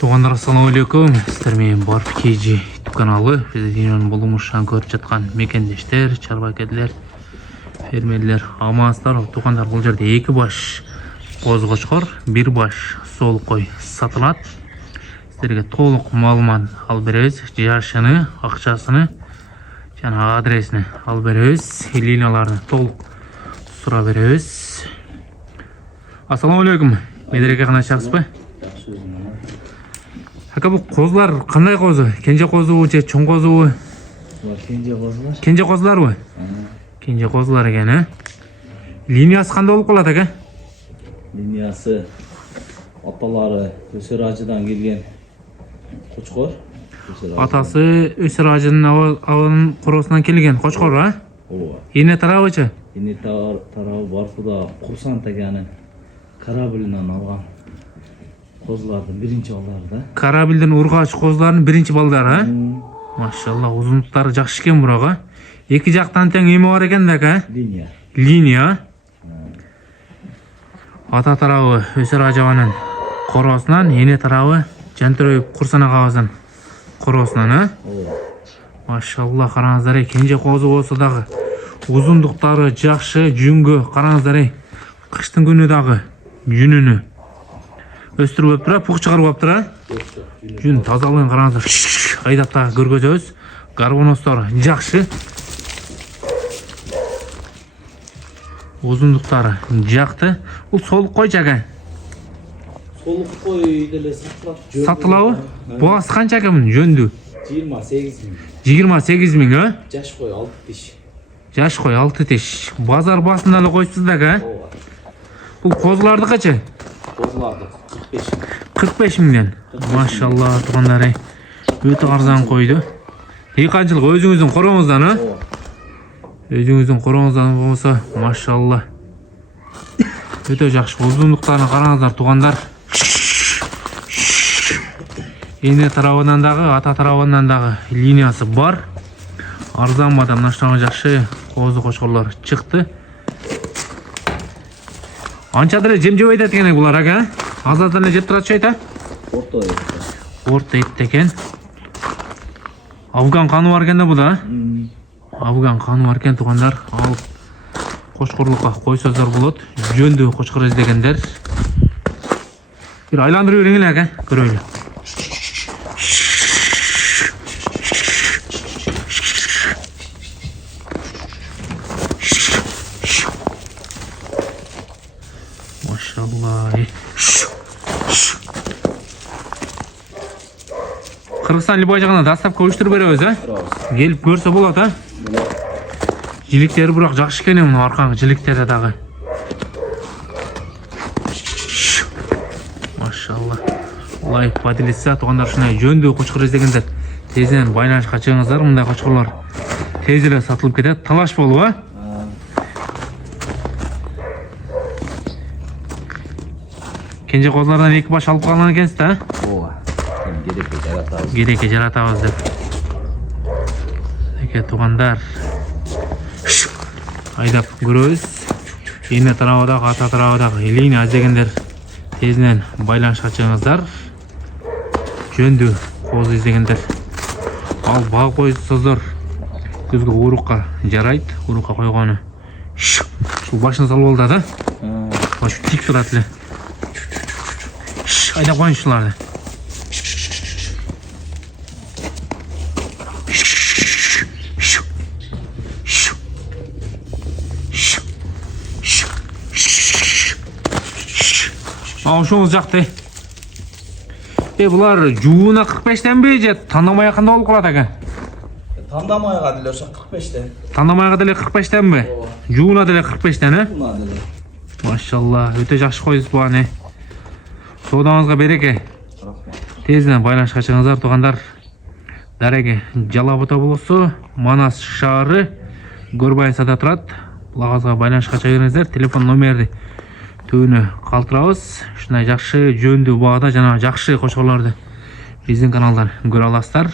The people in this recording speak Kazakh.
Туғандар, ассалаумалейкум. Сіздер менен бар KG YouTube каналы. Бізде дүйнөнүн болумушан көрүп жаткан мекендештер, чарбакерлер, фермерлер, амансыздар. Туғандар, бұл жерде 2 баш коз кочкор, 1 баш сол кой сатылат. Сіздерге толук маалымат алып беребиз. Жашыны, акчасыны жана адресini алып беребиз. Линияларды толук сурап беребиз. Ассалаумалейкум. Медереке каначасызбы? Ака, бұл қозылар қандай қозы? Кенже қозы же чоң қозы? Кенже қозылар. Кенже қозылар бы? Кенже қозылар екен, Линиясы қандай болып қалады, ака? Линиясы аталары Өсер Ажыдан келген қочқор. Атасы Өсер Ажының ауылының құросынан келген қочқор, а? Ооба. Ене тарабычы? Ене тарабы Барсуда Курсан тегені кораблінен алған қозылардың бірінші балдары да. Корабльден ургач қозылардың бірінші балдары, а? Машалла, ұзындықтары жақсы екен бұраға. Екі жақтан тең еме бар екен, ака? Линия. Ата тарабы Өсер Ажабанын қоросынан, ене тарабы Жантөрөйүп Курсан ағабыздын қоросынан, а? Машалла, қараңыздар, кенже қозы болса дағы ұзындықтары жақсы, жүнгө, қараңыздар, қыштың күні дағы жүнүнү өстүрүп өптүрө, пук чыгарып өптүрө. Жүн тазалыгын караңыздар. Айдап та көргөзөбүз. Карбоностор жакшы. Узундуктары жакты. Бул солук кой жага. Солук кой деле сатылат. Сатылабы? Бугасы канча экен жөндү? 28 миң. 28 миң, а? Жаш кой 6 тиш. Жаш кой 6 тиш. Базар басында эле койсуз да, а? Бул козуларды качы? Козуларды 45 миң. 45 миңден. Машалла, тугандар, өтө арзан койду. Канчылык өзүңүздүн короңуздан, а? Өзүңүздүн короңуздан болсо, машалла. Өтө жакшы. Узундуктарын караңыздар, тугандар. Эне тарабынан дагы, ата тарабынан дагы линиясы бар. Арзан мадам наштаңы жакшы козу кочкорлор чыкты. Анча деле жем жебейт экен булар, ака? Азат эле жеп турат чойта? Орто эт экен. Афган каны бар экен да бу да? Афган каны бар экен, тугандар. Ал кочкорлукка койсозор болот. Жөндүү кочкор издегендер. Бир айландырып бериңиз, ака, көрөйлү. Машалла. Кыргызстан любой жагынан доставка уюштуруп беребиз, а? Келип көрсө болот, а? Жиликтери бирок жакшы экен, мына аркаңы жиликтери дагы. Машалла. Лайк поделиться, тугандар, ушундай жөндүү кочкор издегендер тезинен байланышка чыгыңыздар. Мындай кочкорлор тез эле сатылып кетет. Талаш болуп, а? Кенже козулардан 2 баш алып калган экенсиз да? Ооба. Керекке жаратабыз деп. Эке, тугандар, айдап көрөбүз. Эне тарабыдагы, ата тарабыдагы линия издегендер тезинен байланышка чыгыңыздар. Жөндүү коз издегендер. Ал баг койсоздор көзгө урукка жарайт. Урукка койгону. Ушул башын салып алды да? Баш тик турат эле. Айдап коюн ушуларды. Ошоңуз жакты. Булар жууна 45тенби же тандамай кандай болуп калат, ака? Тандамайга деле ошо 45тен. Тандамайга деле 45тенби? Жууна деле 45тен, э? Машалла, өтө жакшы койсуз буганы. Соодаңызга береке. Тезинен байланышка чыгыңыздар, тугандар. Дареге Жалал Абада болсо, Манас шаары Горбайсада турат. Булагызга байланышка чыгыңыздар. Телефон номерди төөнү калтырабыз. Ушундай жакшы жөндүү баада жана жакшы кочкорлорду биздин каналдан көрө аласыздар.